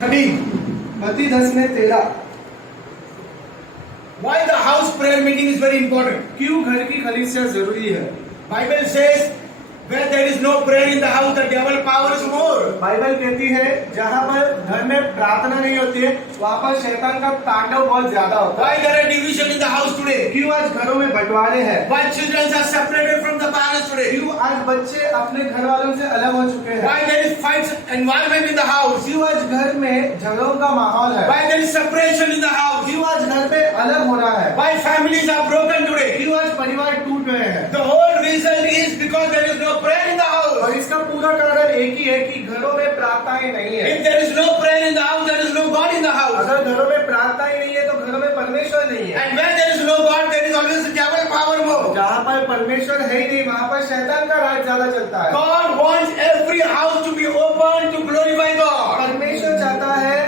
मत्ती 10 में 13। Why the house prayer meeting is very important? क्यों घर की कलीसिया जरूरी है? Bible says, where there is no prayer in the house, the devil power is more. Bible कहती है जहाँ पर घर में प्रार्थना नहीं होती है वहाँ पर शैतान का तांडव बहुत ज्यादा होता Why है। there are division in the house today? क्यों आज घरों में बंटवारे हैं? Why children are separated from the parents today? क्यों आज बच्चे अपने घर वालों से अलग हो चुके हैं? Why there is fights environment in the house? क्यों आज घर में झगड़ों का माहौल है? Why there is separation in the house? क्यों आज घर पे अलग हो रहा है? Why families are broken today? क्यों आज परिवार टूट गए हैं? The whole reason is because there is no prayer in the house. और इसका पूरा कारण एक ही है कि घरों में प्रार्थनाएं नहीं है। If there is no prayer in the house, there is no God in the house. अगर घरों में प्रार्थनाएं नहीं है तो घरों में परमेश्वर नहीं है। And where there is no God, there is always the devil power more. जहाँ पर परमेश्वर है ही नहीं वहाँ पर शैतान का राज ज्यादा चलता है। God wants every house to be open to glorify God. परमेश्वर चाहता है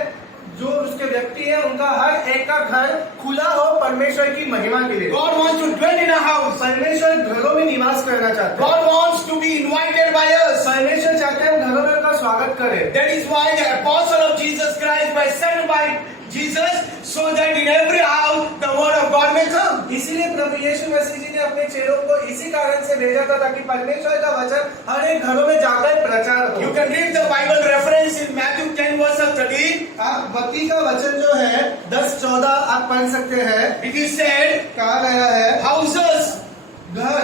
जो उसके व्यक्ति है उनका हर एक का घर खुला हो परमेश्वर की महिमा के लिए। God wants to dwell in a house. परमेश्वर घरों में निवास करना चाहते हैं। God wants to be invited by us. परमेश्वर चाहते हैं हम घरों में उनका स्वागत करें। That is why the apostle of Jesus Christ was sent by Jesus so that in every house the word of God may come. इसीलिए प्रभु यीशु मसीह जी ने अपने चेलों को इसी कारण से भेजा था ताकि परमेश्वर का वचन हर एक घरों में जाकर प्रचार हो। You can read the Bible reference in Matthew 10 verse 13. आप मत्ती का वचन जो है 10-14 आप पढ़ सकते हैं। It is said, कहा गया है houses. घर,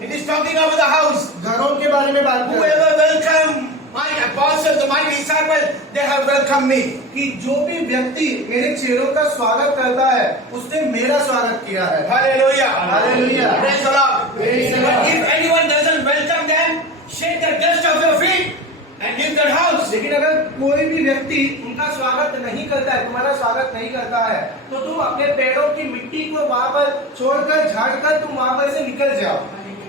It is talking about the house. घरों के बारे में बात कर रहा है। Whoever welcome my apostles, my disciples, they have welcomed me. कि जो भी व्यक्ति मेरे चेलों का स्वागत करता है उसने मेरा स्वागत किया है। Hallelujah. Hallelujah. Praise the Lord. Praise the But Lord. if anyone doesn't welcome them, shake the dust off your feet and leave that house. लेकिन अगर कोई भी व्यक्ति उनका स्वागत नहीं करता है, तुम्हारा स्वागत नहीं करता है, तो तुम अपने पैरों की मिट्टी को वहाँ पर छोड़कर झाड़कर तुम वहाँ पर से निकल जाओ।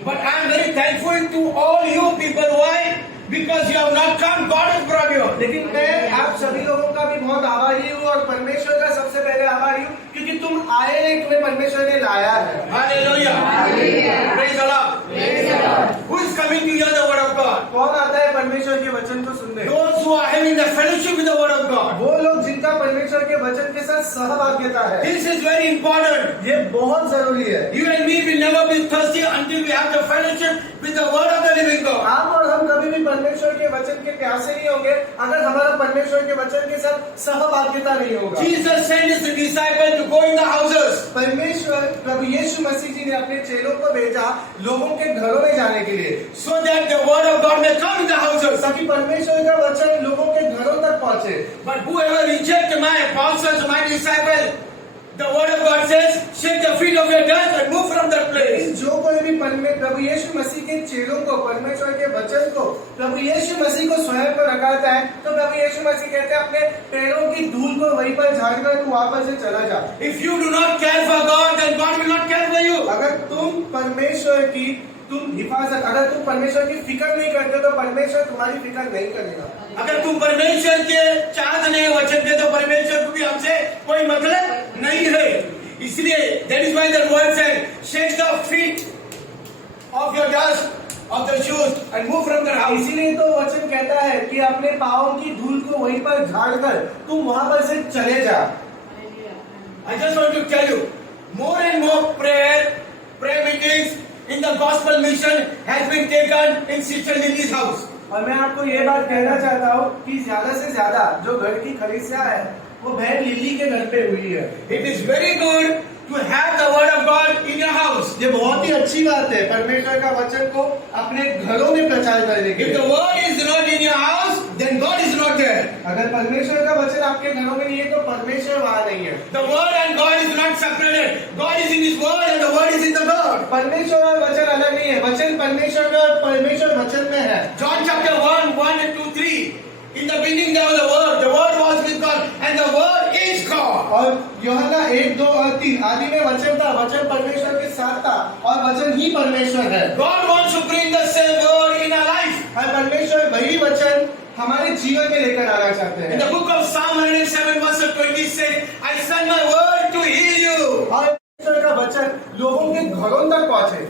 But I am very thankful to all you people. Why? Because you have not come. God has brought you. लेकिन मैं आप सभी लोगों का भी बहुत आभारी हूँ और परमेश्वर का सबसे पहले आभारी हूँ क्योंकि तुम आए नहीं, तुम्हें परमेश्वर ने लाया है। Hallelujah. Hallelujah. Praise the Lord. Praise the Lord. Who is coming to hear the word of God? कौन आता है परमेश्वर के वचन को सुनने? Those who are having the fellowship with the word of God. वो लोग जिनका परमेश्वर के वचन के साथ सहभागिता है। This is very important. ये बहुत जरूरी है। You and me will never be thirsty until we have the fellowship with the word of the living God. आप और हम कभी भी परमेश्वर के वचन के प्यासे नहीं होंगे अगर हमारा परमेश्वर के वचन के साथ सहभागिता नहीं होगा। Jesus sent his disciples to go in the houses. परमेश्वर प्रभु यीशु मसीह जी ने अपने चेलों को भेजा लोगों के घरों में जाने के लिए So that the word of God may come in the houses. ताकि परमेश्वर का वचन लोगों के घरों तक पहुंचे। But whoever rejects my apostles, my disciples, the word of God says, shake the feet of your dust and move from that place. जो कोई भी प्रभु यीशु मसीह के चेलों को परमेश्वर के वचन को प्रभु यीशु मसीह को स्वयं को रखाता है तो प्रभु यीशु मसीह कहते हैं अपने पैरों की धूल को वहीं पर झाड़कर तू वापस से चला जा। If you do not care for God, then God will not care for you. अगर तुम परमेश्वर की हिफाजत अगर तुम परमेश्वर की फिक्र नहीं करते तो परमेश्वर तुम्हारी फिक्र नहीं करेगा। अगर तुम परमेश्वर के चाहत नहीं वचन दे तो परमेश्वर को भी हमसे कोई मतलब नहीं है। इसलिए that is why the word said, shake the feet of your dust of the shoes and move from the house. इसीलिए तो वचन कहता है कि अपने पाँवों की धूल को वहीं पर झाड़कर तुम वहां पर से चले जा। I just want to tell you, more and more prayer meetings in the gospel mission has been taken in Sister Lily's house. और मैं आपको ये बात कहना चाहता हूँ कि ज्यादा से ज्यादा जो घर की कलीसिया है वो बहन लिली के घर पे हुई है। It is very good to have the word of God in your house. ये बहुत ही अच्छी बात है परमेश्वर का वचन को अपने घरों में प्रचार करने के If the लिए। word is not in your house, then God is not there. अगर परमेश्वर का वचन आपके घरों में नहीं है तो परमेश्वर वहाँ नहीं है। The word and God is not separated. God is in His word and the word is in the God. परमेश्वर और वचन अलग नहीं है, वचन परमेश्वर में और परमेश्वर वचन में है। John chapter 1 and 2, 3. In the beginning there was the word was with God, and the word is God. और यूहन्ना 1, 2 और 3 आदि में वचन था, वचन परमेश्वर के साथ था और वचन ही परमेश्वर है। God wants to bring the same word in our life. और परमेश्वर वही वचन हमारे जीवन में लेकर आना चाहते In हैं। the book of Psalm 107 verse 20 says, I send my word to heal you. और परमेश्वर का वचन लोगों के घरों तक पहुंचे।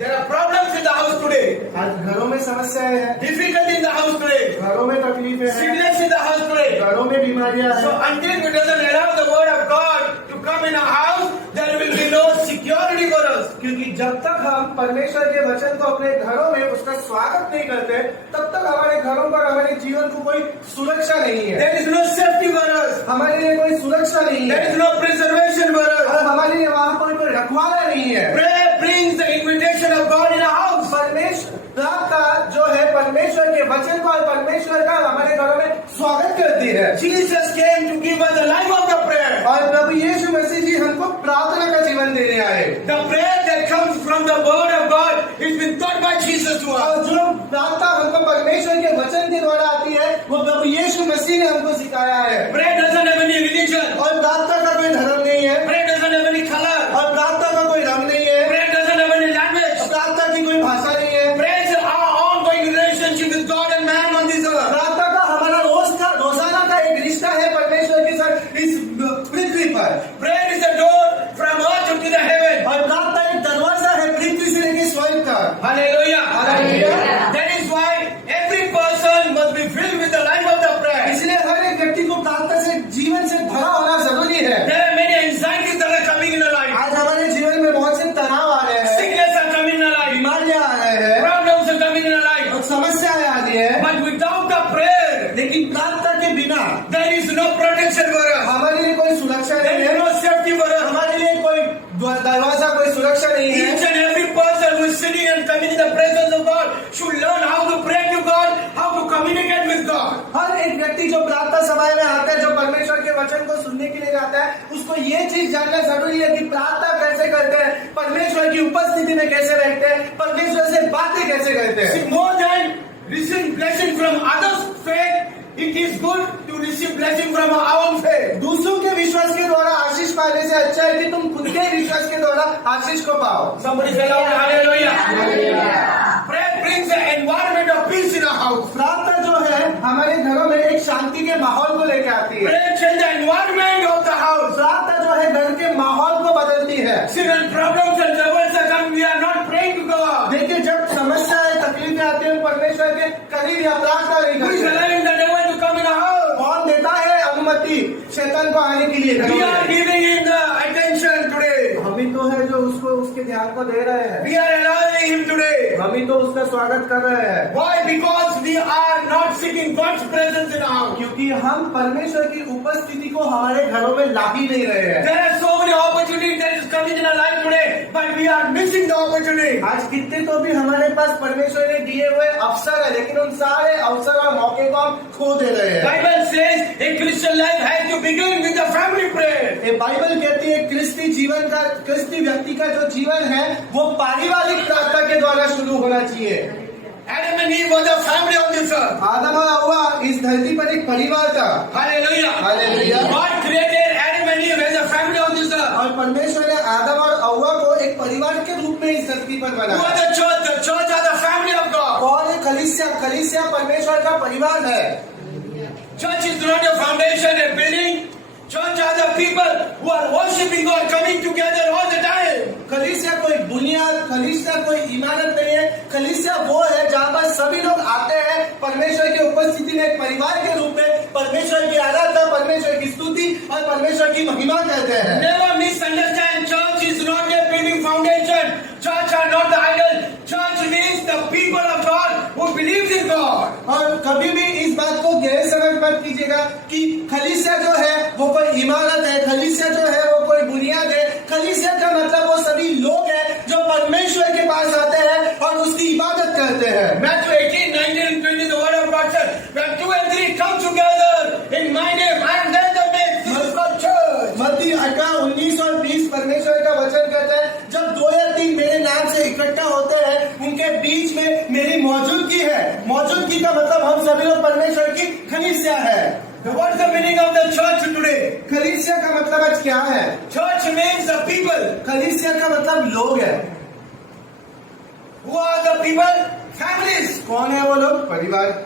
There are problems in the house today. आज घरों में समस्याएं हैं, Difficulty in the house today. घरों में तकलीफें हैं, Sickness in the house today. घरों में बीमारियां So हैं। until we doesn't allow the word of God to come in our house, there will be no security for us. क्योंकि जब तक हम परमेश्वर के वचन को अपने घरों में उसका स्वागत नहीं करते, तब तक हमारे घरों पर हमारे जीवन को कोई सुरक्षा नहीं है, There is no safety for us. हमारे लिए कोई सुरक्षा नहीं There है is no preservation for us. और हमारे लिए वहाँ कोई रखवाला नहीं है। Prayer brings the invitation of God in our house. परमेश्वर का जो है परमेश्वर के वचन को और परमेश्वर का हमारे घरों में स्वागत करती है। Jesus came to give us the life of the prayer. और प्रभु यीशु मसीह जी हमको प्रार्थना का जीवन देने आए। The prayer that comes from the word of God is been taught by Jesus to us. और जो प्रार्थना हमको परमेश्वर के वचन के द्वारा आती है, वो प्रभु यीशु मसीह ने हमको सिखाया है। Prayer doesn't have any religion. और प्रार्थना का कोई धर्म नहीं है, Prayer doesn't have any color. और प्रार्थना का कोई रंग नहीं है, Prayer doesn't have any language. प्रार्थना की कोई भाषा नहीं है। Prayer is our ongoing relationship with God and man on this earth. प्रार्थना का हमारा रोजाना का एक रिश्ता है परमेश्वर के साथ इस पृथ्वी पर। Prayer is the door from earth to the heaven. और प्रार्थना एक दरवाजा है पृथ्वी से लेकर स्वर्ग तक। Hallelujah. Hallelujah. That is why every person must be filled with the life of the prayer. इसलिए हर एक व्यक्ति को प्रार्थना से जीवन से भरा होना जरूरी है। There are many anxieties that are coming in our life. आज हमारे जीवन में बहुत से तनाव आ रहे हैं, Sickness are coming in our life. बीमारियां आ रहे हैं, Problems are coming in our life. और समस्याएं आ रही है। But without the prayer, लेकिन प्रार्थना के बिना there is no protection for us. हमारे लिए कोई सुरक्षा There नहीं is है, no safety for us. हमारे लिए कोई दरवाजा, कोई सुरक्षा नहीं है। Each and every person who is sitting and coming in the presence of God should learn how to pray to God, how to communicate with God. हर एक व्यक्ति जो प्रार्थना सभा में आता है, जो परमेश्वर के वचन को सुनने के लिए जाता है, उसको ये चीज जानना जरूरी है कि प्रार्थना कैसे करते हैं, परमेश्वर की उपस्थिति में कैसे रहते हैं, परमेश्वर से बातें कैसे करते हैं। See, more than receiving blessing from others' faith, it is good to receive blessing from our own faith. दूसरों के विश्वास के द्वारा आशीष पाने से अच्छा है कि तुम खुद के विश्वास के द्वारा आशीष को पाओ। Somebody say loud, hallelujah. Hallelujah. Prayer brings an environment of peace in our house. प्रार्थना जो है हमारे घरों में एक शांति के माहौल को लेकर आती है। Prayer changes the environment of the house. प्रार्थना जो है घर के माहौल को बदलती है। See, when problems and troubles are coming, we are not praying to God. देखिए, जब समस्याएं तकलीफें आती हैं, परमेश्वर के करीब या प्रार्थना नहीं Who is करते। allowing the devil to come in our house? कौन देता है अनुमति शैतान को आने के लिए घरों We are में? giving him the attention today. हम ही तो है जो उसको उसके ध्यान को दे रहे हैं, We are allowing him today. हम ही तो उसका स्वागत कर रहे हैं। Why? Because we are not seeking God's presence in our house. क्योंकि हम परमेश्वर की उपस्थिति को हमारे घरों में ला ही नहीं रहे हैं। There are so many opportunities that is coming in our life today, but we are missing the opportunity. आज कितने तो भी हमारे पास परमेश्वर ने दिए हुए अवसर है, लेकिन उन सारे अवसर और मौके को हम खो दे रहे हैं। Bible says a Christian life has to begin with the family prayer. ये बाइबल कहती है क्रिस्ती व्यक्ति का जो जीवन है वो पारिवारिक प्रार्थना के द्वारा शुरू होना चाहिए। Adam and Eve were the family on this earth. आदम और हव्वा इस धरती पर एक परिवार था। Hallelujah. Hallelujah. God created Adam and Eve as a family on this earth. और परमेश्वर ने आदम और हव्वा को एक परिवार के रूप में इस धरती पर Who बनाया। are the church? The church are the family of God. और एक कलीसिया परमेश्वर का परिवार है। Church is not a foundation, a building. Church are the people who are worshiping God, coming together all the time. कलीसिया कोई बुनियाद, कलीसिया कोई इमारत नहीं है। कलीसिया वो है जहाँ पर सभी लोग आते हैं परमेश्वर की उपस्थिति में एक परिवार के रूप में परमेश्वर की आराधना, परमेश्वर की स्तुति और परमेश्वर की महिमा करते हैं। Never misunderstand. Church is not a building foundation. Church are not the idol. Church means the people of God who believes in God. और कभी भी इस बात को गैर समझ मत कीजिएगा कि कलीसिया जो है वो कोई इमारत है, कलीसिया जो है वो कोई बुनियाद है। कलीसिया का मतलब वो सभी लोग हैं जो परमेश्वर के पास आते हैं और उसकी इबादत करते हैं। Matthew 18, 19 and 20, the word of God says, when 2 and 3 come together in my name, I am there to make this is called church. मत्ती 18, 19 और 20 परमेश्वर का वचन कहता है, जब 2 या 3 मेरे नाम से इकट्ठा होते हैं, उनके बीच में मेरी मौजूदगी है। मौजूदगी का मतलब हम सभी लोग परमेश्वर की कलीसिया है। What's the meaning of the church today? कलीसिया का मतलब आज क्या है? Church means the people. कलीसिया का मतलब लोग है। Who are the people? Families. कौन है वो लोग? परिवार।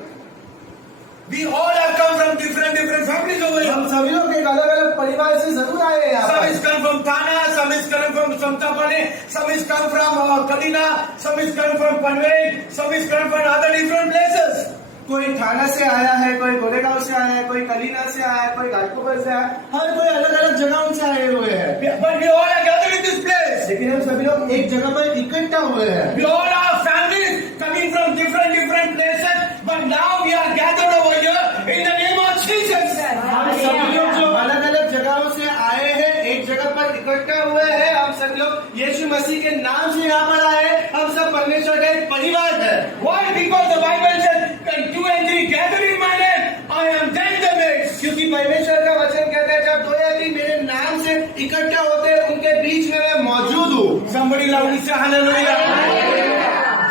We all have come from different families over here. हम सभी लोग एक अलग अलग परिवार से जरूर आए हैं यहाँ Some पर। is come from Thana, some is come from Samtapane, some is come from Kalina, some is come from Panvel, some is come from other different places. कोई थाना से आया है, कोई गोरेगांव से आया है, कोई कलीना से आया है, कोई घाटकोपर से आया है, हर कोई अलग अलग जगहों से आए हुए हैं। But we all are gathered in this place. लेकिन हम सभी लोग एक जगह पर इकट्ठा हुए हैं। We all are families coming from different places, but now we are gathered over here in the name of Jesus. हम सभी लोग जो अलग अलग जगहों से आए हैं, एक जगह पर इकट्ठा हुए हैं, हम सभी लोग यीशु मसीह के नाम से यहाँ पर आए, हम सब परमेश्वर का एक परिवार है। Why? Because the Bible says, "When two and three gather in my name, I am then the midst." क्योंकि परमेश्वर का वचन कहता है जब 2 या 3 मेरे नाम से इकट्ठा होते हैं, उनके बीच में मैं मौजूद हूँ। Somebody loudly say hallelujah.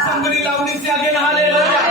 Somebody loudly say again hallelujah.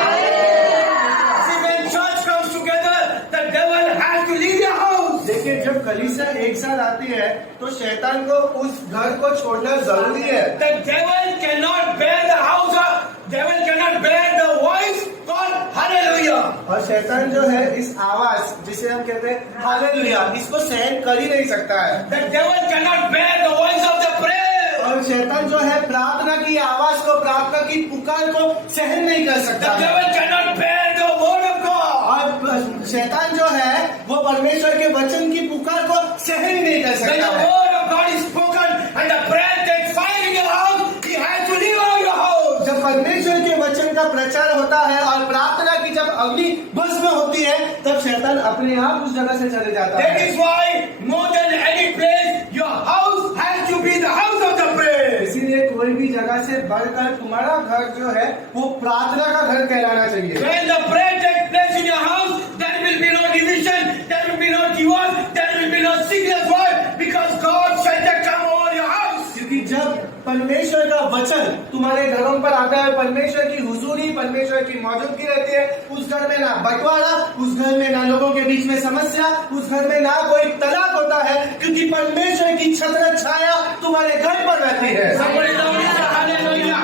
See, when church comes together, the devil has to leave your house. देखिए, जब कलीसिया एक साथ आती है तो शैतान को उस घर को छोड़ना जरूरी है। The devil cannot bear the house of, devil cannot bear the voice called hallelujah. और शैतान जो है इस आवाज जिसे हम कहते हैं हालेलुया, इसको सहन कर ही नहीं सकता है। The devil cannot bear the voice of the prayer. और शैतान जो है प्रार्थना की आवाज को, प्रार्थना की पुकार को सहन नहीं कर The सकता है। devil cannot bear the word of God. और शैतान जो है वो परमेश्वर के वचन की पुकार को सहन ही नहीं कर When सकता the है। word of God is spoken and the prayer takes fire in your house, he has to leave out your house. जब परमेश्वर के वचन का प्रचार होता है और प्रार्थना की जब अग्नि भस्म होती है, तब शैतान अपने आप उस जगह से चले जाता That है। is why more than any place, your house has to be the house of the prayer. इसीलिए कोई भी जगह से बढ़कर तुम्हारा घर जो है वो प्रार्थना का घर कहलाना चाहिए। When the prayer takes place in your house, there will be no division, there will be no divorce, there will be no sickness. Why? Because God shall come over your house. क्योंकि जब परमेश्वर का वचन तुम्हारे घरों पर आता है, परमेश्वर की हुजूरी, परमेश्वर की मौजूदगी रहती है, उस घर में ना बंटवारा, उस घर में ना लोगों के बीच में समस्या, उस घर में ना कोई तलाक होता है, क्योंकि परमेश्वर की छत्र छाया तुम्हारे घर पर रहती है। Somebody loudly say hallelujah.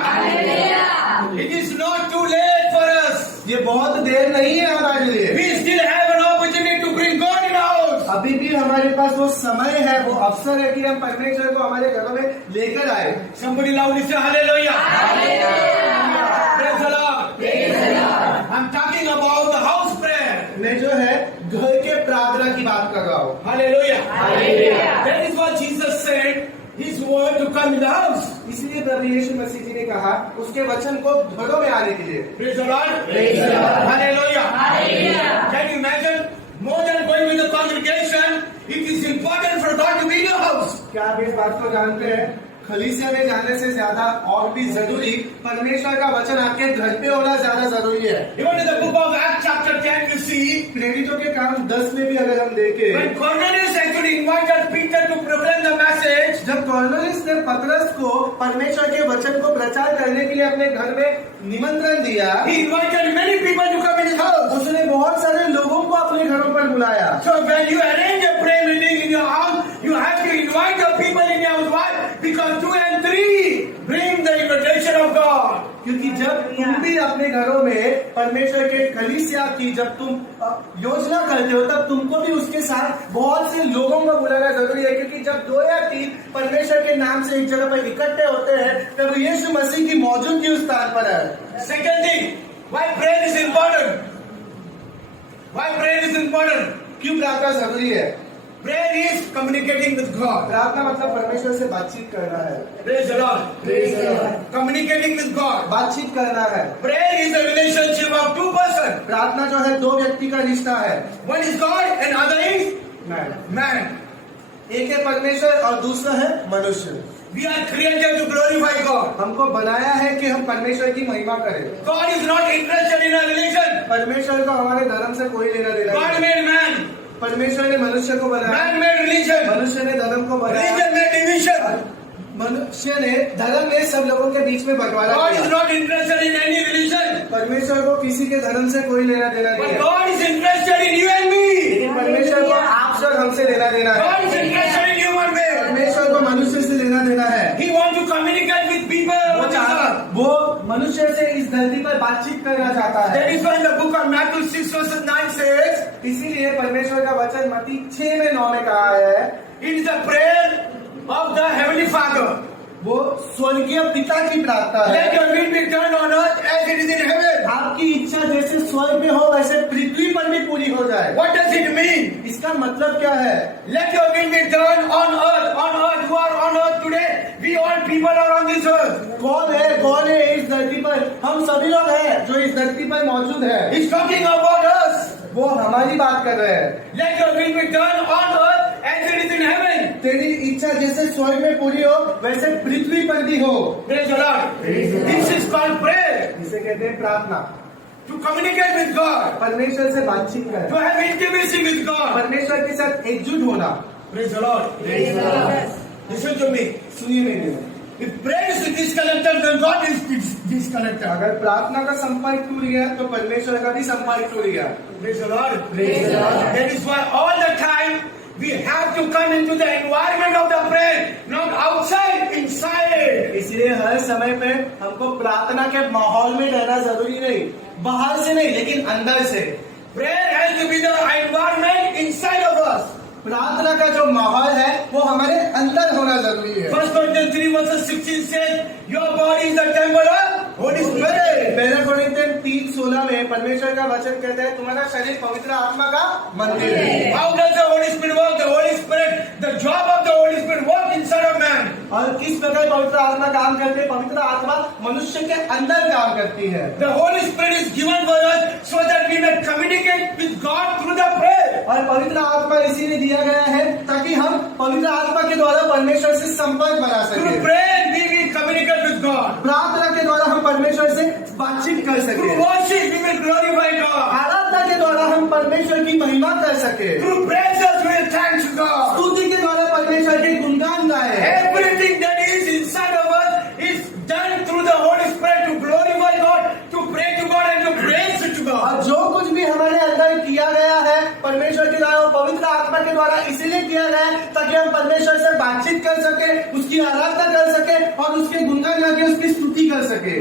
It is not too late for us. ये बहुत देर नहीं है हमारे लिए। We still have an opportunity to bring God in our house. अभी भी हमारे पास वो समय है, वो अवसर है कि हम परमेश्वर को हमारे घरों में लेकर आए। Somebody loudly say hallelujah. Praise the Lord. Praise the Lord. I'm talking about the house prayer. मैं जो है घर के प्रार्थना की बात कर रहा हूँ। Hallelujah. Hallelujah. That is what Jesus said. His word to come in the house. इसलिए प्रभु यीशु मसीह जी ने कहा उसके वचन को घरों में आने के लिए। Praise the Lord. Praise the Lord. Hallelujah. Hallelujah. Can you imagine? More than going with the congregation, it is important for God to be in your house. क्या आप इस बात को जानते हैं? खलीसिया में जाने से ज्यादा और भी जरूरी परमेश्वर का वचन आपके घर पे होना ज्यादा जरूरी है। Even in the book of Acts chapter 10 you see, प्रेरितों के काम 10 में भी अगर हम देखें, when Cornelius actually invited Peter to proclaim the message, जब कॉर्नेलियस ने पतरस को परमेश्वर के वचन को प्रचार करने के लिए अपने घर में निमंत्रण दिया, he invited many people to come in his house. उसने बहुत सारे लोगों को अपने घरों पर बुलाया। So when you arrange a prayer meeting in your house, you have to invite the people in your house. Why? Because 2 and 3 bring the invitation of God. क्योंकि जब तुम भी अपने घरों में परमेश्वर के कलीसिया की जब तुम योजना करते हो, तब तुमको भी उसके साथ बहुत से लोगों को बुलाना जरूरी है। क्योंकि जब 2 या 3 परमेश्वर के नाम से एक जगह पर इकट्ठे होते हैं, तब यीशु मसीह की मौजूदगी उस स्थान पर है। Second thing, why prayer is important? Why prayer is important? क्यों प्रार्थना जरूरी है? Prayer is communicating with God. प्रार्थना मतलब परमेश्वर से बातचीत करना है। Praise the Lord. Praise the Lord. Communicating with God. बातचीत करना है। Prayer is a relationship of 2 persons. प्रार्थना जो है 2 व्यक्ति का रिश्ता है। One is God and other is man. एक है परमेश्वर और दूसरा है मनुष्य। We are created to glorify God. हमको बनाया है कि हम परमेश्वर की महिमा करें। God is not interested in a religion. परमेश्वर को हमारे धर्म से कोई लेना देना God नहीं। made man. परमेश्वर ने मनुष्य को बनाया, Man made religion. मनुष्य ने धर्म को बनाया, Religion made division. मनुष्य ने धर्म ने सब लोगों के बीच में बंटवारा God is किया। not interested in any religion. परमेश्वर को किसी के धर्म से कोई लेना देना नहीं But है, God is interested in you and me. लेकिन परमेश्वर को आपसे और हमसे लेना देना है। God is interested in human being. परमेश्वर को मनुष्य से लेना देना है। He wants to communicate with people. वो मनुष्य से इस धरती पर बातचीत करना चाहता है। That is why the book of Matthew 6 verses 9 says, इसीलिए परमेश्वर का वचन मत्ती 6 में 9 में कहा है, it is a prayer of the Heavenly Father. वो स्वर्गीय पिता की प्रार्थना Let है। your will be done on earth as it is in heaven. आपकी इच्छा जैसे स्वर्ग में हो वैसे पृथ्वी पर भी पूरी हो जाए। What does it mean? इसका मतलब क्या है? Let your will be done on earth. On earth, who are on earth today? We all people are on this earth. कौन है इस धरती पर? हम सभी लोग हैं जो इस धरती पर मौजूद है। He's talking about us. वो हमारी बात कर रहे हैं। Let your will be done on earth as it is in heaven. तेरी इच्छा जैसे स्वर्ग में पूरी हो वैसे पृथ्वी पर भी हो। Praise the Lord. This is called prayer. इसे कहते हैं प्रार्थना। To communicate with God. परमेश्वर से बातचीत To करना, have intimacy with God. परमेश्वर के साथ एकजुट होना। Praise the Lord. Praise the Lord. Listen to me. सुनिए मेरी बात। If prayer is disconnected, then God is disconnected. अगर प्रार्थना का संपर्क टूट गया तो परमेश्वर का भी संपर्क टूट गया। Praise the Lord. Praise the Lord. That is why all the time we have to come into the environment of the prayer, not outside, inside. इसलिए हर समय पे हमको प्रार्थना के माहौल में रहना जरूरी नहीं, बाहर से नहीं लेकिन अंदर से। Prayer has to be the environment inside of us. प्रार्थना का जो माहौल है वो हमारे अंदर होना जरूरी है। 1 Corinthians 3 verses 16 says, your body is the temple of Holy Spirit. पहला कोरिन्थियन 3:16 में परमेश्वर का वचन कहता है तुम्हारा शरीर पवित्र आत्मा का मंदिर है। How does the Holy Spirit work? The Holy Spirit, the job of the Holy Spirit work inside of man. और किस प्रकार पवित्र आत्मा काम करते हैं? पवित्र आत्मा मनुष्य के अंदर काम करती है। The Holy Spirit is given for us so that we may communicate with God through the prayer. और पवित्र आत्मा इसीलिए दिया गया है ताकि हम पवित्र आत्मा के द्वारा परमेश्वर से संपर्क बना Through सके। prayer we will communicate with God. प्रार्थना के द्वारा हम परमेश्वर से बातचीत कर Through सके। worship we will glorify God. आराधना के द्वारा हम परमेश्वर की महिमा कर सके। Through praises we will thank God. स्तुति के द्वारा परमेश्वर के गुणगान गाए। Everything that is inside of us is done through the Holy Spirit to glorify God, to pray to God and to praise to God. और जो कुछ भी हमारे अंदर किया गया है परमेश्वर के द्वारा पवित्र आत्मा के द्वारा इसीलिए किया गया है ताकि हम परमेश्वर से बातचीत कर सके, उसकी आराधना कर सके और उसके गुणगान गा के उसकी स्तुति कर सके।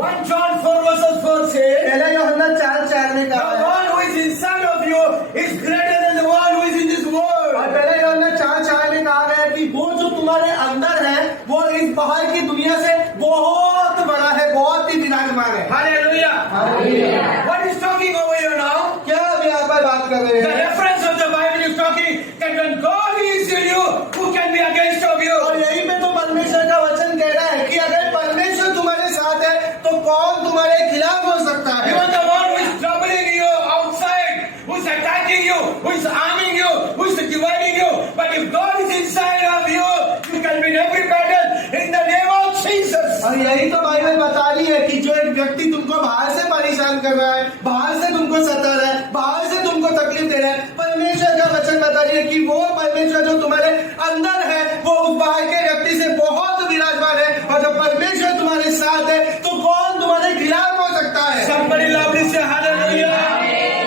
1 John 4 verses 4 says, पहला यूहन्ना 4:4 में the कहा है one who is inside of you is greater than the one who is in this और world. पहला यूहन्ना 4:4 में कहा गया है कि वो जो तुम्हारे अंदर है वो इस बाहर की दुनिया से बहुत बड़ा है, बहुत ही विराजमान है। Hallelujah. Hallelujah. What is talking over here now? क्या अब यहाँ पर बात कर रहे The हैं? reference of the Bible is talking that when God is in you, who can be against of you? और यही पे तो परमेश्वर का वचन कह रहा है कि अगर परमेश्वर तुम्हारे साथ है तो कौन तुम्हारे खिलाफ हो सकता है? Even the one who is troubling you outside, who is attacking you, who is harming you, who is dividing you. But if God is inside of you, you can win every battle in the name of Jesus. और यही तो Bible बता रही है कि जो एक व्यक्ति तुमको बाहर से परेशान कर रहा है, बाहर से तुमको सता रहा है, बाहर से तुमको तकलीफ दे रहा है, परमेश्वर का वचन बता रही है कि वो परमेश्वर जो तुम्हारे अंदर है वो उस बाहर के व्यक्ति से बहुत विराजमान है और जब परमेश्वर तुम्हारे साथ है तो कौन तुम्हारे खिलाफ हो सकता है? Somebody loudly say hallelujah.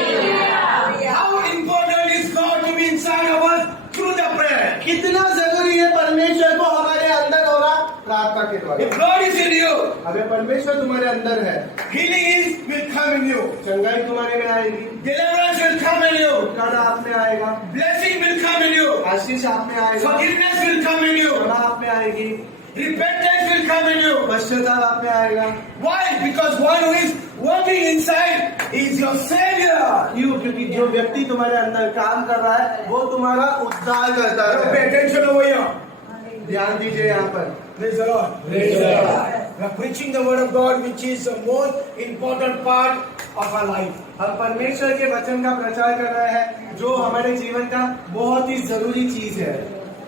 Hallelujah. How important is God to be inside of us through the prayer? कितना जरूरी है परमेश्वर को हमारे अंदर होना प्रार्थना के द्वारा। If God is in you, अगर परमेश्वर तुम्हारे अंदर है, healing will come in you. चंगाई तुम्हारे में आएगी, Deliverance will come in you. छुटकारा आप में आएगा, Blessing will come in you. आशीष आप में आएगा, Forgiveness will come in you. क्षमा आप में आएगी, Repentance will come in you. पश्चाताप आप में आएगा। Why? Because one who is working inside is your Savior. क्यों? क्योंकि जो व्यक्ति तुम्हारे अंदर काम कर रहा है वो तुम्हारा उद्धार करता Now pay है। attention over here. ध्यान दीजिए यहाँ पर। Praise the Lord. Praise the Lord. We are preaching the word of God, which is the most important part of our life. हम परमेश्वर के वचन का प्रचार कर रहे हैं जो हमारे जीवन का बहुत ही जरूरी चीज है।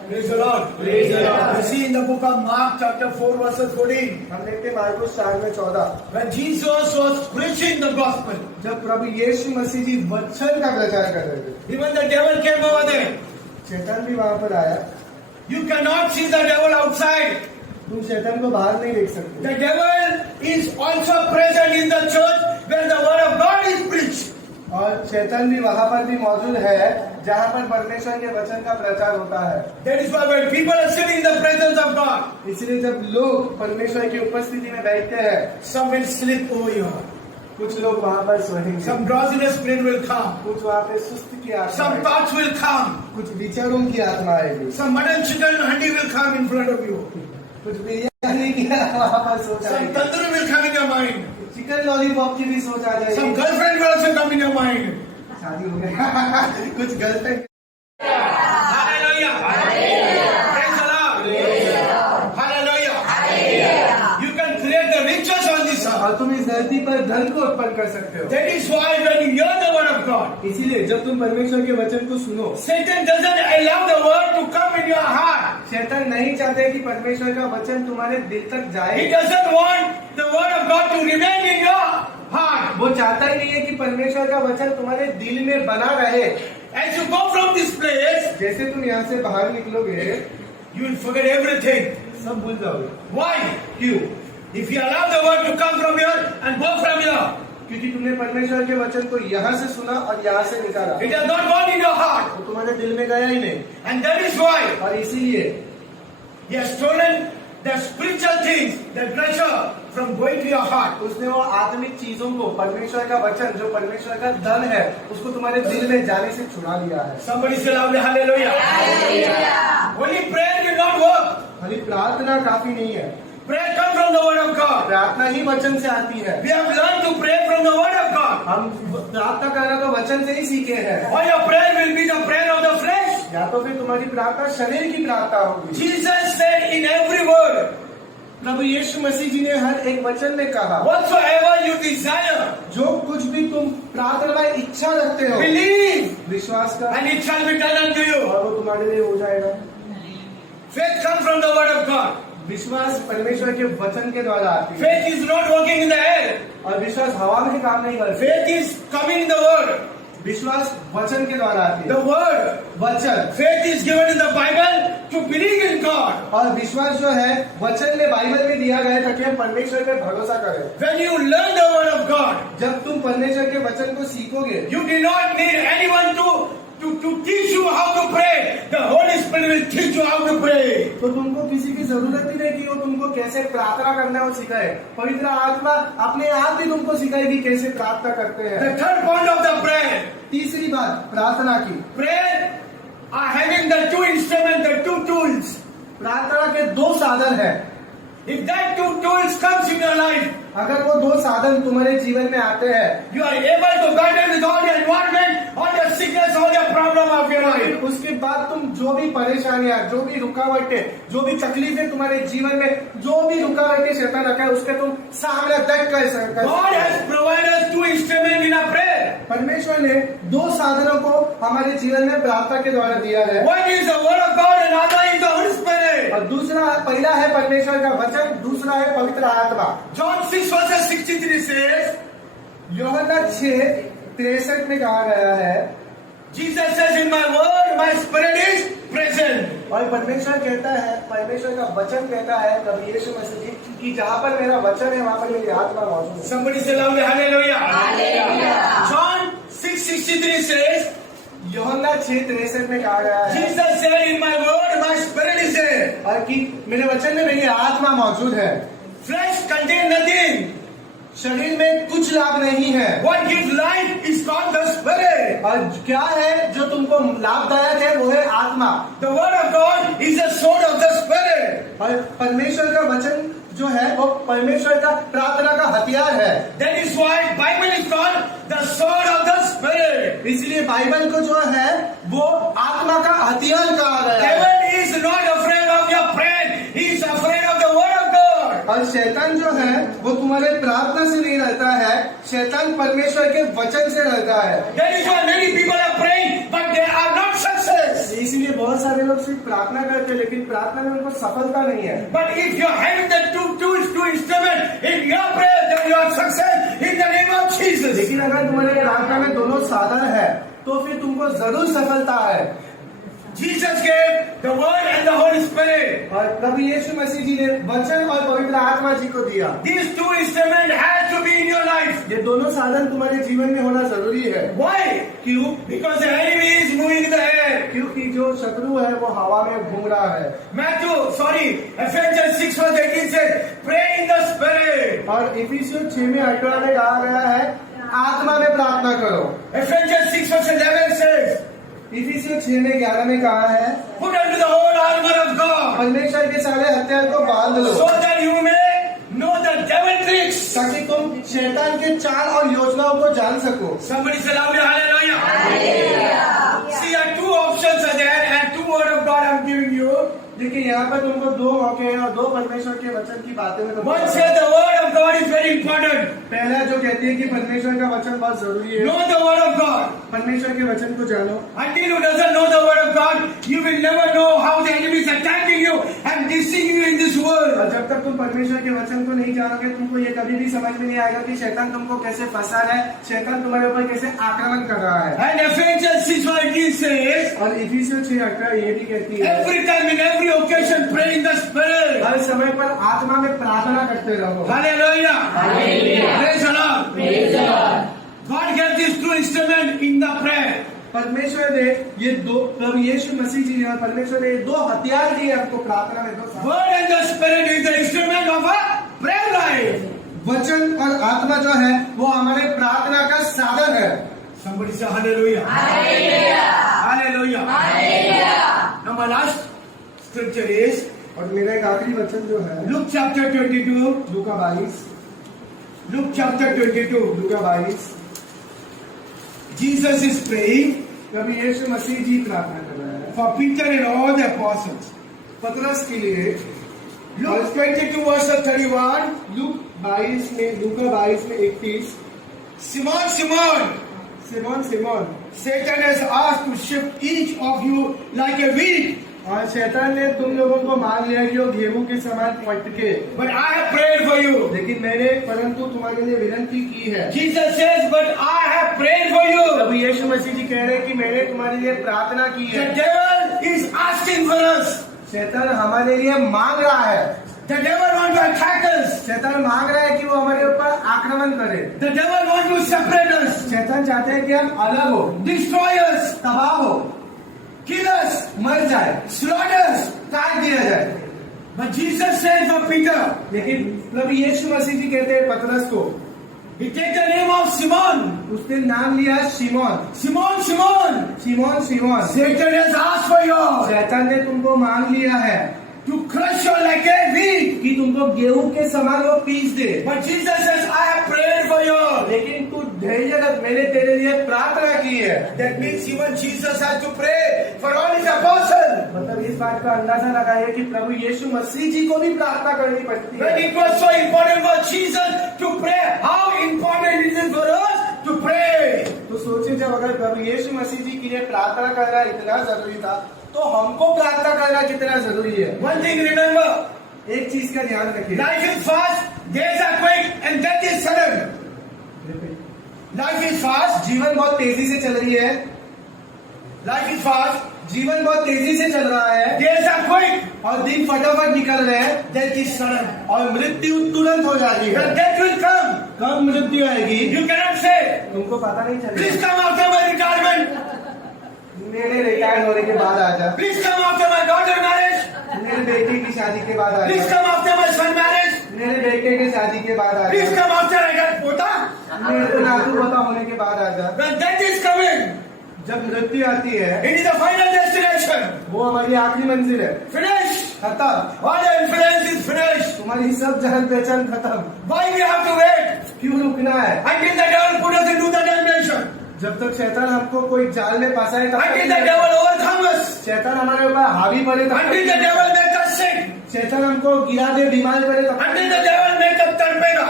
Praise the Lord. Praise the Lord. You see in the book of Mark chapter 4 verses 14, हम देखते हैं Marcus 4:14 when Jesus was preaching the gospel, जब प्रभु यीशु मसीह जी वचन का प्रचार कर रहे थे, even the devil came over there. शैतान भी वहां पर आया। You cannot see the devil outside. तुम शैतान को बाहर नहीं देख सकते। The devil is also present in the church where the word of God is preached. और शैतान भी वहां पर भी मौजूद है जहां पर परमेश्वर के वचन का प्रचार होता है। That is why when people are sitting in the presence of God, इसलिए जब लोग परमेश्वर की उपस्थिति में बैठते हैं, some will slip over here. कुछ लोग वहां पर सोएंगे, Some drowsiness spirit will come. कुछ वहां पे सुस्ती की आत्मा Some आएगी, thoughts will come. कुछ विचारों की आत्मा आएगी, Some mutton chicken handi will come in front of you. कुछ बिरयानी किया वहाँ पर सोच आ Some रही tandoori will come in your mind. Chicken lollipop की भी सोच आ Some जाएगी girlfriend will also come in your mind. शादी हो गई कुछ girlfriend Hallelujah. Praise the Lord. Hallelujah. You can create the riches on this earth. और तुम इस धरती पर धन को उत्पन्न कर सकते हो That is why when you hear the word of God, इसीलिए जब तुम परमेश्वर के वचन को सुनो Satan doesn't allow the word to come in your heart. शैतान नहीं चाहते कि परमेश्वर का वचन तुम्हारे दिल तक जाए He doesn't want the word of God to remain in your heart. वो चाहता ही नहीं है कि परमेश्वर का वचन तुम्हारे दिल में बना रहे As you go from this place, जैसे तुम यहाँ से बाहर निकलोगे you will forget everything. सब भूल जाओगे Why? क्यों If you allow the word to come from here and go from here, क्योंकि तुमने परमेश्वर के वचन को यहाँ से सुना और यहाँ से निकाला it has not gone in your heart. वो तुम्हारे दिल में गया ही नहीं And that is why और इसीलिए he has stolen the spiritual things, the treasure from going to your heart. उसने वो आत्मिक चीजों को परमेश्वर का वचन जो परमेश्वर का धन है उसको तुम्हारे दिल में जाने से छुड़ा लिया है Somebody say loudly, hallelujah. Only prayer will not work. खाली प्रार्थना काफी नहीं है Prayer comes from the word of God. प्रार्थना ही वचन से आती है We have learned to pray from the word of God. हम प्रार्थना करना तो वचन से ही सीखे हैं Or your prayer will be the prayer of the flesh. या तो फिर तुम्हारी प्रार्थना शरीर की प्रार्थना होगी Jesus said in every word, प्रभु यीशु मसीह जी ने हर एक वचन में कहा whatsoever you desire, जो कुछ भी तुम प्रार्थना में इच्छा रखते हो believe, विश्वास कर and it shall be done unto you. और वो तुम्हारे लिए हो जाएगा Faith comes from the word of God. विश्वास परमेश्वर के वचन के द्वारा आती है Faith is not working in the air. और विश्वास हवा में काम नहीं करती Faith is coming in the word. विश्वास वचन के द्वारा आती The है word. वचन Faith is given in the Bible to believe in God. और विश्वास जो है वचन में बाइबल में दिया गया है ताकि हम परमेश्वर पे भरोसा करें When you learn the word of God, जब तुम परमेश्वर के वचन को सीखोगे you do not need anyone to teach you how to pray. The Holy Spirit will teach you how to pray. तो तुमको किसी की जरूरत ही नहीं कि वो तुमको कैसे प्रार्थना करना है वो सिखाए पवित्र आत्मा अपने आप ही तुमको सिखाएगी कैसे प्रार्थना करते हैं The third point of the prayer, तीसरी बात प्रार्थना की prayer are having the two instruments, the two tools. प्रार्थना के दो साधन है If that two tools comes in your life, अगर वो दो साधन तुम्हारे जीवन में आते हैं you are able to battle with all the environment, all the sickness, all the problem of your life. उसके बाद तुम जो भी परेशानियां जो भी रुकावटें जो भी तकलीफें तुम्हारे जीवन में जो भी रुकावटें शैतान रखा है उसके तुम सामने तक कर सकते God has provided us two instruments in a prayer. परमेश्वर ने दो साधनों को हमारे जीवन में प्रार्थना के द्वारा दिया है One is the word of God and other is the Holy Spirit. और दूसरा पहला है परमेश्वर का वचन दूसरा है पवित्र आत्मा John 6 verses 63 says, यूहन्ना 6:63 में कहा गया है Jesus says, in my word, my spirit is present. और परमेश्वर कहता है परमेश्वर का वचन कहता है प्रभु यीशु मसीह जी कि जहाँ पर मेरा वचन है वहाँ पर मेरी आत्मा मौजूद है Somebody say loudly, hallelujah. Hallelujah. John 6:63 says, यूहन्ना 6:63 में कहा गया है Jesus said, in my word, my spirit is there. और कि मेरे वचन में मेरी आत्मा मौजूद है Flesh contains nothing. शरीर में कुछ लाभ नहीं है What gives life is called the spirit. और क्या है जो तुमको लाभदायक है वो है आत्मा The word of God is the sword of the spirit. और परमेश्वर का वचन जो है वो परमेश्वर का प्रार्थना का हथियार है That is why Bible is called the sword of the spirit. इसलिए बाइबल को जो है वो आत्मा का हथियार कहा गया है Devil is not afraid of your prayer. He is afraid of the word of God. और शैतान जो है वो तुम्हारे प्रार्थना से नहीं रहता है शैतान परमेश्वर के वचन से रहता है That is why many people are praying, but they are not success. इसलिए बहुत सारे लोग सिर्फ प्रार्थना करते हैं लेकिन प्रार्थना में उनको सफलता नहीं है But if you are having the two tools, two instruments in your prayer, then you are success in the name of Jesus. लेकिन अगर तुम्हारे प्रार्थना में दोनों साधन है तो फिर तुमको जरूर सफलता है Jesus gave the word and the Holy Spirit. और प्रभु यीशु मसीह जी ने वचन और पवित्र आत्मा जी को दिया These two instruments have to be in your life. ये दोनों साधन तुम्हारे जीवन में होना जरूरी है Why? क्यों Because the enemy is moving in the air. क्योंकि जो शत्रु है वो हवा में घूम रहा है Ephesians 6 verse 18 says, pray in the Spirit. और इफिसियों 6:18 में कहा गया है आत्मा में प्रार्थना करो Ephesians 6 verse 11 says, इफिसियों 6:11 में कहा है put unto the whole armor of God. परमेश्वर के सारे हथियार को बांध लो so that you may know the devil tricks. ताकि तुम शैतान के चाल और योजनाओं को जान सको। Somebody say loudly, hallelujah. See, two options are there and two word of God I'm giving you. देखिए यहाँ पर तुमको दो मौके हैं और दो परमेश्वर के वचन की बातें मैं तुमको One बताऊं। says the word of God is very important. पहला जो कहती है कि परमेश्वर का वचन बहुत जरूरी है। Know the word of God. परमेश्वर के वचन को जानो। Until you doesn't know the word of God, you will never know how the enemy is attacking you and deceiving you in this world. और जब तक तुम परमेश्वर के वचन को नहीं जानोगे तुमको ये कभी भी समझ में नहीं आएगा कि शैतान तुमको कैसे फंसा रहा है, शैतान तुम्हारे ऊपर कैसे आक्रमण कर रहा है। And Ephesians 6:18 says, और इफिसियों 6:18 ये भी कहती है every time in every occasion pray in the spirit. हर समय पर आत्मा में प्रार्थना करते रहो। Hallelujah. Hallelujah. Praise the Lord. Praise the Lord. God gave this two instrument in the prayer. परमेश्वर ने ये दो प्रभु यीशु मसीह जी ने और परमेश्वर ने ये दो हथियार दिए हमको प्रार्थना में। दो Word and the spirit is the instrument of a prayer life. वचन और आत्मा जो है वो हमारे प्रार्थना का साधन है। Somebody say hallelujah. Hallelujah. Hallelujah. Hallelujah. Now my last scripture is और मेरा एक आखिरी वचन जो है Luke chapter 22. Luka 22 Luke chapter 22. Luka 22 Jesus is praying प्रभु यीशु मसीह जी प्रार्थना कर रहे हैं for Peter and all the apostles. पतरस के लिए। Luke 22 verse 31. लूक 22 में लूका 22 में 31 Simon, Simon, Simon Simon Satan has asked to shift each of you like a wheat. और शैतान ने तुम लोगों को मान लिया कि वो गेहूं के समान पटके, But I have prayed for you. लेकिन मैंने परंतु तुम्हारे लिए विनती की है। Jesus says, but I have prayed for you. प्रभु यीशु मसीह जी कह रहे हैं कि मैंने तुम्हारे लिए प्रार्थना की The है। devil is asking for us. शैतान हमारे लिए मांग रहा है। The devil wants to attack us. शैतान मांग रहा है कि वो हमारे ऊपर आक्रमण करे। The devil wants to separate us, शैतान चाहते हैं कि हम अलग हो, destroy us, तबाह हो, kill us, मर जाए, slaughter us. काट दिया जाए। But Jesus said for Peter, लेकिन प्रभु यीशु मसीह जी कहते हैं पतरस को, he take the name of Simon. उसने नाम लिया शिमोन। Simon, Simon. Simeon Simeon Satan has asked for you शैतान ने तुमको मांग लिया है to crush you like a wheat. कि तुमको गेहूं के समान वो पीस दे। But Jesus says, I have prayed for you. लेकिन तू धैर्य रख, मैंने तेरे लिए प्रार्थना की है। That means even Jesus had to pray for all his apostles. मतलब इस बात का अंदाजा लगाइए कि प्रभु यीशु मसीह जी को भी प्रार्थना करनी पड़ती When है। it was so important for Jesus to pray, how important it is for us to pray. तो सोचिए जब अगर प्रभु यीशु मसीह जी के लिए प्रार्थना करना इतना जरूरी था तो हमको प्रार्थना करना कितना जरूरी है। One thing remember, एक चीज का ध्यान रखिए, life is fast, days are quick, and death is sudden. Life is fast, जीवन बहुत तेजी से चल रही है, life is fast, जीवन बहुत तेजी से चल रहा है days are quick, और दिन फटाफट निकल रहे हैं death is sudden. और मृत्यु तुरंत हो जाती है। When death will come, कब मृत्यु आएगी you cannot say, तुमको पता नहीं please चलेगा। come after my retirement, मेरे रिटायर होने के बाद आ जा, please come after my daughter marriage, मेरे बेटे की शादी के बाद आ please जा, come after my son marriage, मेरे बेटे की शादी के बाद आ please जा, come after I get pota. मेरे को नातू पोता होने के बाद आ जा। When death is coming, जब मृत्यु आती है it is the final destination. वो हमारी आखिरी मंजिल है। Finish. खत्म, All the influence is finished. तुम्हारी सब जान पहचान खत्म। Why we have to wait क्यों रुकना है? until the devil put us into the damnation? जब तक शैतान हमको कोई जाल में फंसाए तब Until the तक devil overcomes us. शैतान हमारे ऊपर हावी पड़े तब Until the तक devil makes us sick. शैतान हमको गिरा दे, बीमार करे तब Until the तक devil makes us tarpega.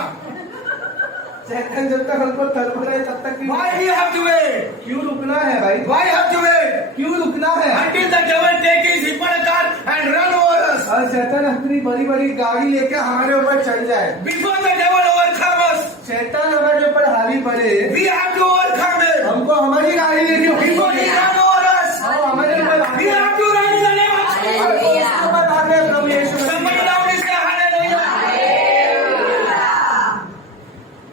शैतान जब तक हमको तड़पड़े तब तक भी Why we have to wait? क्यों रुकना है भाई? Why have to wait? क्यों रुकना है? Until the devil take his hypnocar and run over us. और शैतान अपनी बड़ी बड़ी गाड़ी लेकर हमारे ऊपर चढ़ जाए। Before the devil overcomes us, शैतान हमारे ऊपर हावी पड़े, we have to overcome it. हमको हमारी गाड़ी लेके Before he run over us, हमारे ऊपर we have to run in the name of Jesus. Hallelujah. ऊपर आ गए प्रभु यीशु मसीह। Somebody loudly say hallelujah.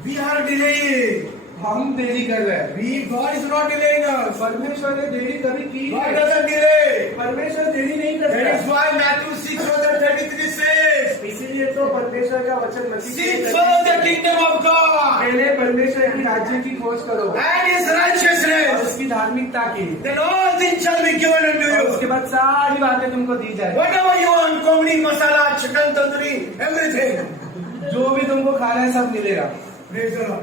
We are delaying. हम देरी कर रहे हैं। God is not delaying us. परमेश्वर ने देरी कभी की God नहीं। doesn't delay. परमेश्वर देरी नहीं That is करता। why Matthew 6:33 says, इसीलिए तो परमेश्वर का वचन मसीह seek में first the kingdom of God पहले परमेश्वर की राज्य की खोज करो and his और righteousness. उसकी धार्मिकता की, Then all things shall be given unto और you. उसके बाद सारी बातें तुमको दी जाए, Whatever you want, komni, masala, chicken, tandoori, everything. जो भी तुमको खाना है सब मिलेगा। Praise the Lord.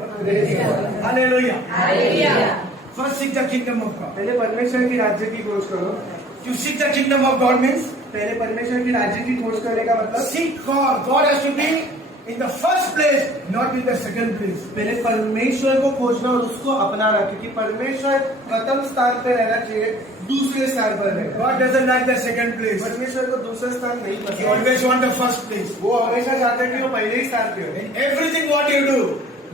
Hallelujah. Hallelujah. First seek the kingdom of God. पहले परमेश्वर की राज्य की खोज करो। You seek the kingdom of God means पहले परमेश्वर की राज्य की खोज करने का मतलब seek God. God has to be in the first place, not in the second place. पहले परमेश्वर को खोजना और उसको अपनाना, क्योंकि परमेश्वर प्रथम स्थान पे रहना चाहिए, दूसरे स्थान पर रहना। God doesn't like the second place. परमेश्वर को दूसरा स्थान नहीं He पसंद, always want the first place. वो हमेशा चाहता है कि वो पहले ही स्थान पे हो। In everything what you do,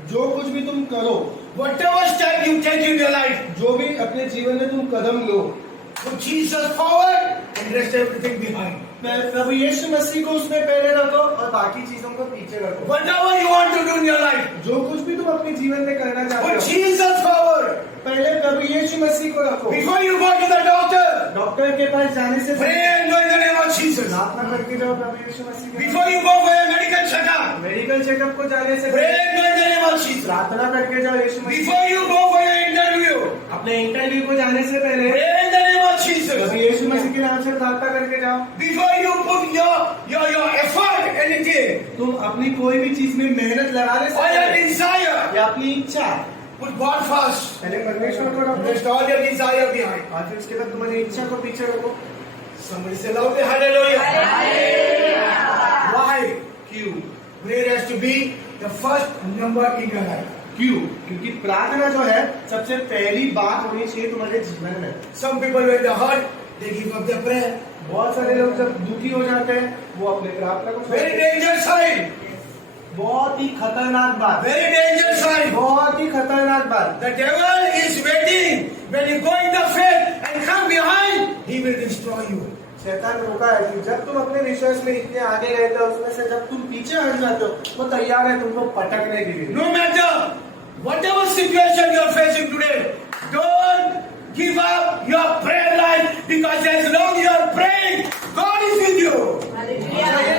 जो कुछ भी तुम करो, whatever step you take in your life, जो भी अपने जीवन में तुम कदम लो, put Jesus forward and rest everything behind. प्रभु यीशु मसीह को उसमें पहले रखो और बाकी चीजों को पीछे रखो। Whatever you want to do in your life, जो कुछ भी तुम अपने जीवन में करना चाहते put हो, Jesus forward. पहले प्रभु यीशु मसीह को रखो। Before you go to the doctor, doctor के पास जाने से pray and go in the name of Jesus. प्रार्थना करके जाओ प्रभु यीशु मसीह के Before you go for a medical checkup, medical checkup को जाने से pray and go in the name of Jesus. प्रार्थना करके जाओ यीशु मसीह। Before you go for your interview, अपने इंटरव्यू को जाने से पहले pray in the name of Prabhu Jesus. यीशु मसीह के नाम से प्रार्थना करके जाओ। Before you put your effort anything तुम अपनी कोई भी चीज में मेहनत लगाने से or your पहले desire, या अपनी इच्छा, put God first. पहले परमेश्वर को रखो Rest all your desire behind. और फिर उसके बाद तुम्हारी इच्छा को पीछे रखो। Somebody say loudly hallelujah. Hallelujah. Why? क्यों? Prayer has to be the first number in your life. क्यों? क्योंकि प्रार्थना जो है सबसे पहली बात होनी चाहिए तुम्हारे जीवन में। Some people when they hurt, they give up their prayer. बहुत सारे लोग जब दुखी हो जाते हैं वो अपने प्रार्थना को छोड़ Very देते हैं। dangerous sign. बहुत ही खतरनाक बात, Very dangerous sign. बहुत ही खतरनाक बात। The devil is waiting. When you go in the faith and come behind, he will destroy you. शैतान रोका है कि जब तुम अपने विश्वास में इतने आगे रहते हो, उसमें से जब तुम पीछे हट जाते हो वो तैयार है तुमको पटकने के लिए। No matter whatever situation you are facing today, don't give up your prayer life, because as long you are praying, God is with you. चाहे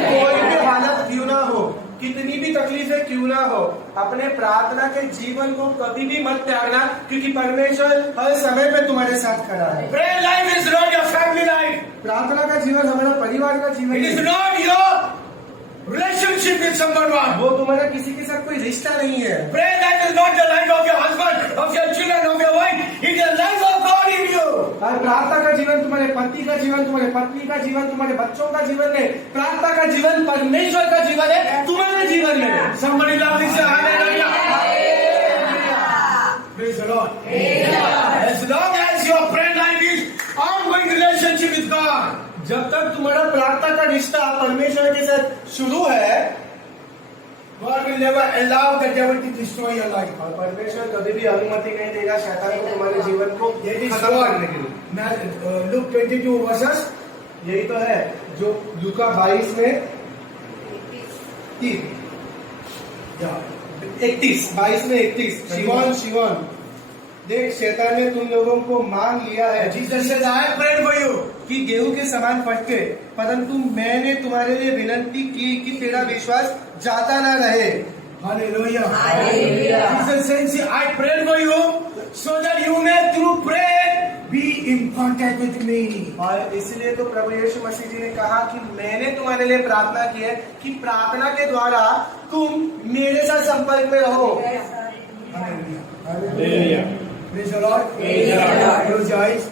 कोई भी हालत क्यों ना हो, कितनी भी तकलीफें क्यों ना हो, अपने प्रार्थना के जीवन को कभी भी मत त्यागना, क्योंकि परमेश्वर हर समय पे तुम्हारे साथ खड़ा है। Prayer life is not your family life. प्रार्थना का जीवन हमारा परिवार का जीवन It is है। not your relationship with someone. वो तुम्हारा किसी के साथ कोई रिश्ता नहीं है। Prayer life is not the life of your husband, of your children, of your wife. It is the life of God in you. और प्रार्थना का जीवन तुम्हारे पति का जीवन, तुम्हारे पत्नी का जीवन, तुम्हारे बच्चों का जीवन नहीं, प्रार्थना का जीवन परमेश्वर का जीवन है तुम्हारे जीवन में। Somebody love this, hallelujah. Praise the Lord. As long as your prayer life is ongoing relationship with God, जब तक तुम्हारा प्रार्थना का रिश्ता परमेश्वर के साथ शुरू है, God will never allow the devil to destroy your life. और परमेश्वर कभी भी अनुमति नहीं देगा शैतान को तुम्हारे जीवन को That is खत्म what करने के लिए। Luke 22 verses. यही तो है जो लूका 22 में 22 में 31 शिमोन देख शैतान ने तुम लोगों को मान लिया है Jesus says, I have prayed for you. कि गेहूं के समान फटके, परंतु मैंने तुम्हारे लिए विनती की कि तेरा विश्वास जाता ना रहे। Hallelujah. Hallelujah. Jesus says, I prayed for you so that you may through prayer be in contact with me. और इसलिए तो प्रभु यीशु मसीह जी ने कहा कि मैंने तुम्हारे लिए प्रार्थना की है कि प्रार्थना के द्वारा तुम मेरे साथ संपर्क में रहो। Hallelujah. Hallelujah. Praise the Lord. Praise the Lord. Close your eyes.